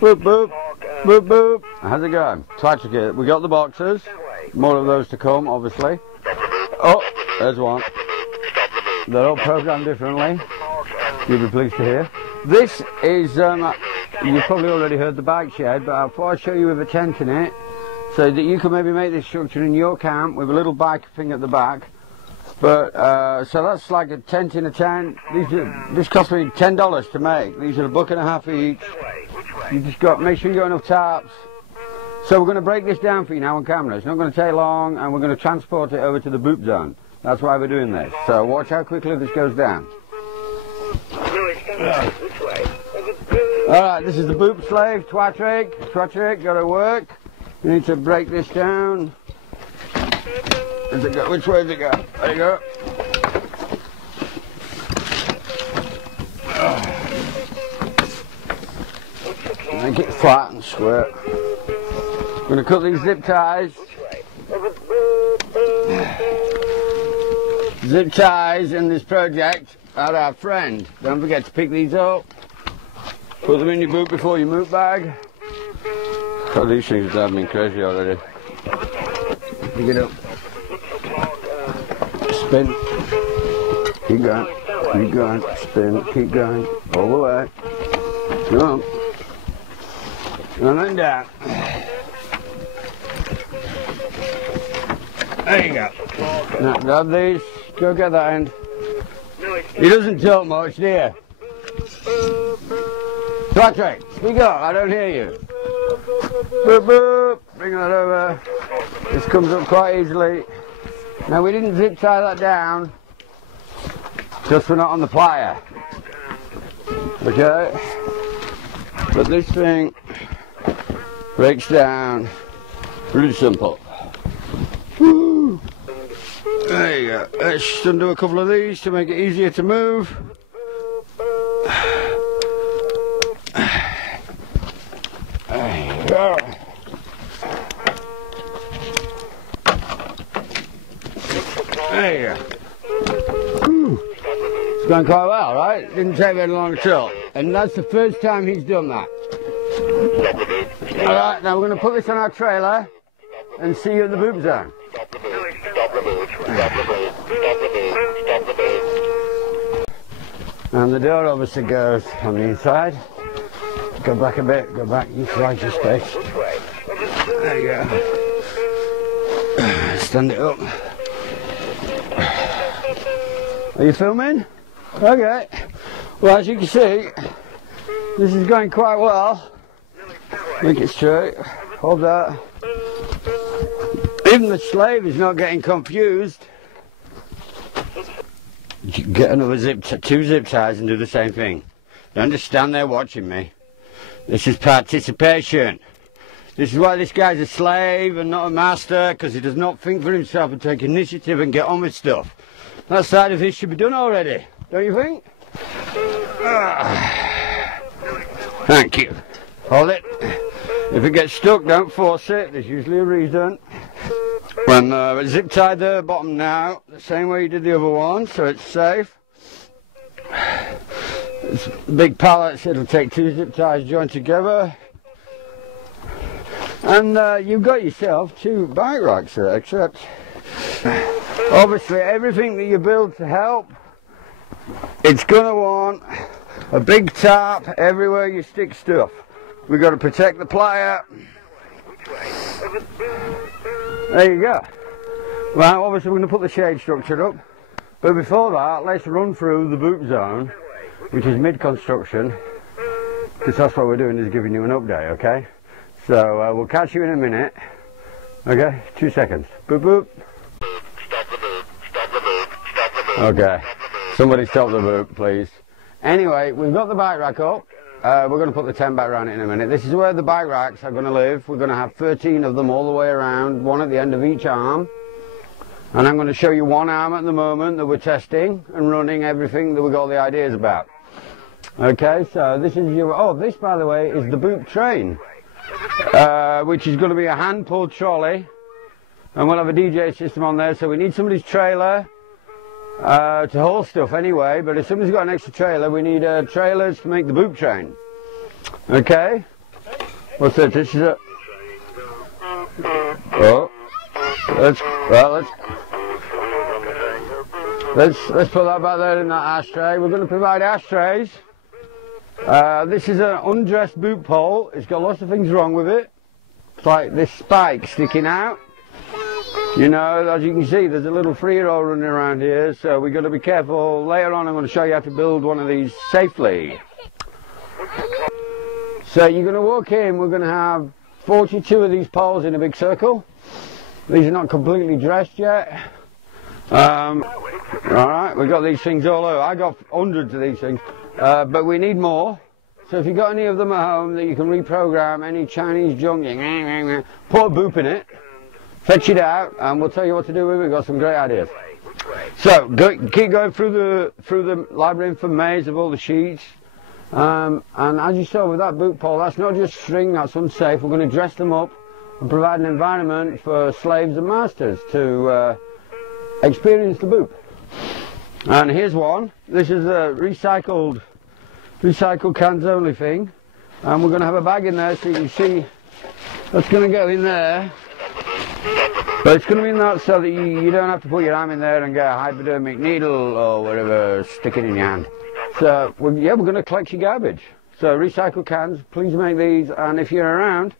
Boop, boop. Boop, boop. How's it going? Twatrick here. We got the boxes. More of those to come, obviously. Oh, there's one. They're all programmed differently. You'll be pleased to hear. This is, you've probably already heard the bike shed, but I thought I'd show you with a tent in it, so that you can maybe make this structure in your camp with a little bike thing at the back. But, so that's like a tent in a tent. This cost me $10 to make. These are $1.50 each. You just got, make sure you got enough tarps. So we're going to break this down for you now on camera. It's not going to take long, and we're going to transport it over to the boop zone. That's why we're doing this. So watch how quickly this goes down. Alright, this is the boop slave, twatrick. Twatrick, got to work. You need to break this down. Where's it go? Which way does it go? There you go. Make it flat and square. I'm going to cut these zip ties. Zip ties in this project are our friend. Don't forget to pick these up. Put them in your boot before you move bag. God, these things drive me crazy already. Pick it up. Spin. Keep going. Keep going. Spin. Keep going. All the way. Come on. And then down. There you go. Now grab these. Go get that end. He doesn't talk much, do you? Twatrick, speak up. I don't hear you. Boop, boop. Bring that over. This comes up quite easily. Now we didn't zip tie that down, just we're not on the plier. Okay? But this thing breaks down really simple. Woo. There you go. Let's just undo a couple of these to make it easier to move. There you go. There you go. Whew. It's going quite well, right? Didn't take very long at all. And that's the first time he's done that. Alright, now we're going to put this on our trailer and see you at the boop zone. And the door obviously goes on the inside. Go back a bit, go back, utilize your space. There you go. Stand it up. Are you filming? Okay. Well, as you can see, this is going quite well. Make it straight. Hold that. Even the slave is not getting confused. You can get another two zip ties and do the same thing. Don't just stand there watching me. This is participation. This is why this guy's a slave and not a master, because he does not think for himself and take initiative and get on with stuff. That side of this should be done already, don't you think? Thank you. Hold it. If it gets stuck, don't force it. There's usually a reason. When zip tie the bottom now, the same way you did the other one, so it's safe. It's big pallets, it'll take two zip ties joined together. And you've got yourself two bike racks there, except obviously everything that you build to help, it's going to want a big tarp everywhere you stick stuff. We've got to protect the plier. There you go. Well, obviously we're going to put the shade structure up, but before that, let's run through the boop zone, which is mid-construction, because that's what we're doing, is giving you an update, okay? So we'll catch you in a minute. Okay, 2 seconds. Boop, boop. Stop the boop, stop the boop, stop the boop. Okay, somebody stop the boop, please. Anyway, we've got the bike rack up. We're going to put the tent back around it in a minute. This is where the bike racks are going to live. We're going to have 13 of them all the way around, one at the end of each arm. And I'm going to show you one arm at the moment that we're testing and running everything that we've got the ideas about. Okay, so this is your... Oh, this, by the way, is the boop train, which is going to be a hand-pulled trolley. And we'll have a DJ system on there, so we need somebody's trailer to haul stuff anyway, but if somebody's got an extra trailer, we need trailers to make the boop train. Okay? What's that? This is a... Oh. Let's put that back there in that ashtray. We're going to provide ashtrays. This is an undressed boot pole. It's got lots of things wrong with it. It's like this spike sticking out. You know, as you can see, there's a little 3-year-old running around here, so we've got to be careful. Later on I'm going to show you how to build one of these safely. So you're going to walk in, we're going to have 42 of these poles in a big circle. These are not completely dressed yet. Alright, we've got these things all over. I got hundreds of these things, but we need more. So if you've got any of them at home that you can reprogram, any Chinese junk, put a boop in it, fetch it out, and we'll tell you what to do with it. We've got some great ideas. So keep going through the labyrinth and maze of all the sheets. And as you saw with that boot pole, that's not just string, that's unsafe. We're going to dress them up and provide an environment for slaves and masters to experience the boop. And here's one. This is a recycled cans only thing, and we're going to have a bag in there so you can see that's going to go in there, but it's going to be in that so that you don't have to put your arm in there and get a hypodermic needle or whatever, stick it in your hand. So we're going to collect your garbage. So recycled cans, please make these, and if you're around,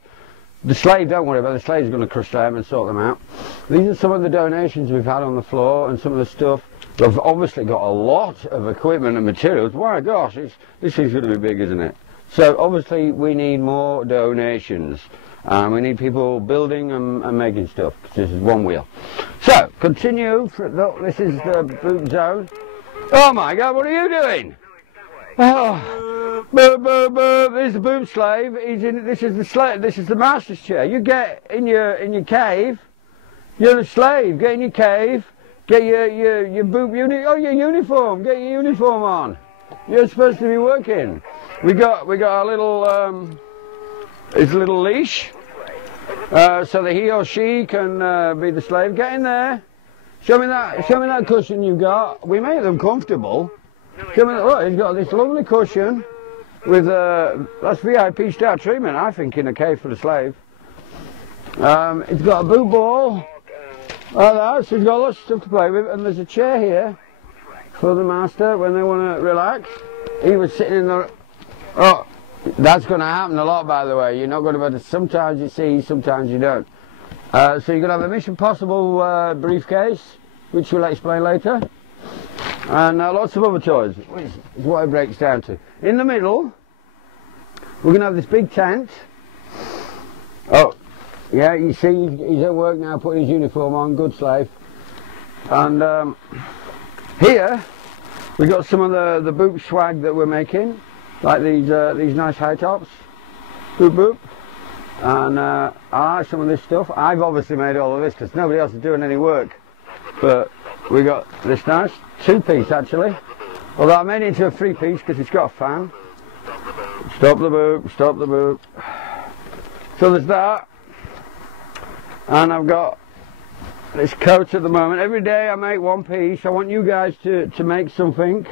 the slave, don't worry about it, the slave's going to crush them and sort them out. These are some of the donations we've had on the floor and some of the stuff. We've obviously got a lot of equipment and materials. My gosh, this thing's going to be big, isn't it? So obviously we need more donations. We need people building and making stuff, because this is one wheel. So, continue. This is the boot zone. Oh my God, what are you doing? Oh, boop, boop, boop. There's the boot slave. This is the slave. This is the master's chair. You get in your cave. You're a slave. Get in your cave. Get your boot your uniform. Get your uniform on. You're supposed to be working. We got our little his little leash, so that he or she can be the slave. Get in there. Show me that cushion you got. We made them comfortable. Show me that. Look, he's got this lovely cushion with that's VIP style treatment, I think, in a cave for the slave. It's got a boot ball. So he's got lots of stuff to play with, and there's a chair here for the master when they want to relax. He was sitting in the... Oh, that's going to happen a lot, by the way. You're not going to be able to... Sometimes you see, sometimes you don't. So you're going to have a Mission Possible briefcase, which we'll explain later. And lots of other toys, which is what it breaks down to. In the middle, we're going to have this big tent. Oh, yeah, you see, he's at work now, putting his uniform on, good slave. And here, we've got some of the boop swag that we're making, like these nice high tops, boop boop. And I like some of this stuff. I've obviously made all of this because nobody else is doing any work. But we got this nice 2-piece actually. Although I made it into a 3-piece because it's got a fan. Stop the boop, stop the boop. So there's that. And I've got this coat at the moment. Every day I make 1 piece. I want you guys to make something.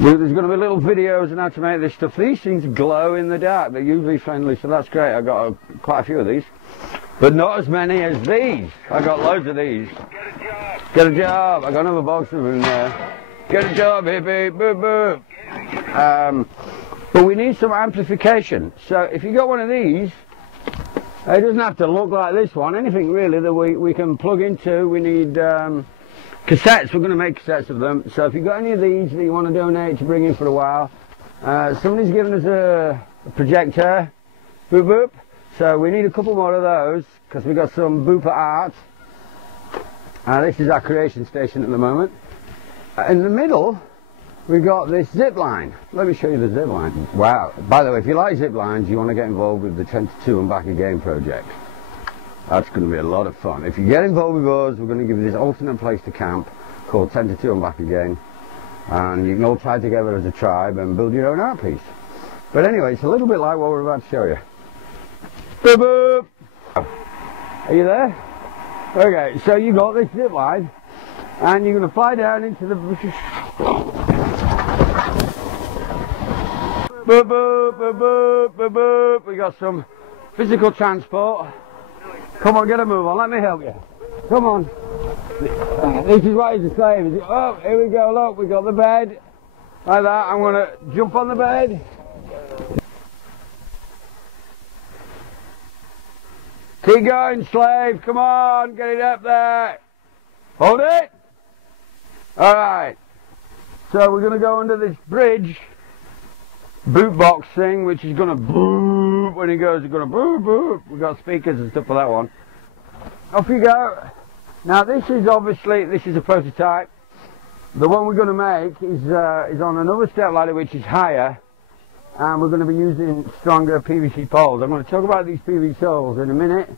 There's going to be little videos on how to make this stuff. These things glow in the dark. They're UV friendly, so that's great. I got quite a few of these, but not as many as these. I got loads of these. Get a job. I got another box of them in there. Get a job, hippie, boop boop. But we need some amplification. So if you got one of these, it doesn't have to look like this one. Anything really that we can plug into. We need cassettes. We're going to make cassettes of them. So if you've got any of these that you want to donate to bring in for a while, somebody's given us a projector, boop boop. So we need a couple more of those because we've got some booper art. This is our creation station at the moment. In the middle, we've got this zip line. Let me show you the zip line. Wow. By the way, if you like zip lines, you want to get involved with the 10 to 2 and Back Again project. That's going to be a lot of fun. If you get involved with us, we're going to give you this alternate place to camp called 10 to 2 and Back Again. And you can all tie together as a tribe and build your own art piece. But anyway, it's a little bit like what we're about to show you. Boop boop! Are you there? Okay, so you got this zip line, and you're going to fly down into the bushes. Boop, boop, boop, boop, boop, boop. We got some physical transport. Come on, get a move on. Let me help you. Come on. This is what he's a slave. Oh, here we go. Look, we got the bed. Like that. I'm going to jump on the bed. Keep going, slave. Come on, get it up there. Hold it. All right. So we're going to go under this bridge boot box thing, which is going to boop when he goes. It's going to boop boop. We've got speakers and stuff for that one. Off you go. Now this is a prototype. The one we're going to make is on another step ladder which is higher, and we're going to be using stronger PVC poles. I'm going to talk about these PVC poles in a minute.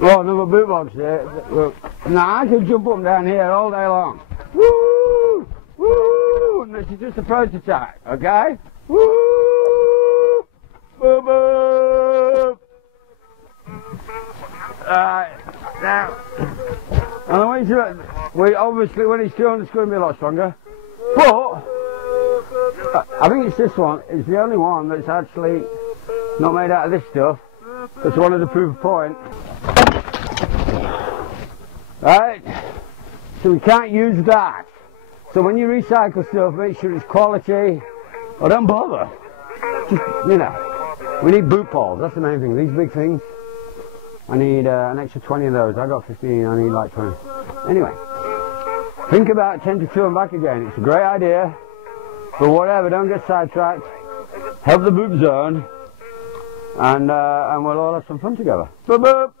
Oh, another boot box there. Now I can jump up and down here all day long. Woo! Woo! And this is just a prototype, okay? Woo! Boop boop! Now, and I want you to, obviously when it's done it's going to be a lot stronger, but I think it's this one. It's the only one that's actually not made out of this stuff. Just wanted to prove a point. Right? So we can't use that. So when you recycle stuff, make sure it's quality, or don't bother. Just, you know, we need boot poles. That's the main thing. These big things. I need an extra 20 of those. I got 15, I need like 20. Anyway, think about 10 to 2 and back again. It's a great idea, but whatever, don't get sidetracked. Help the boop zone, and we'll all have some fun together. Boop boop!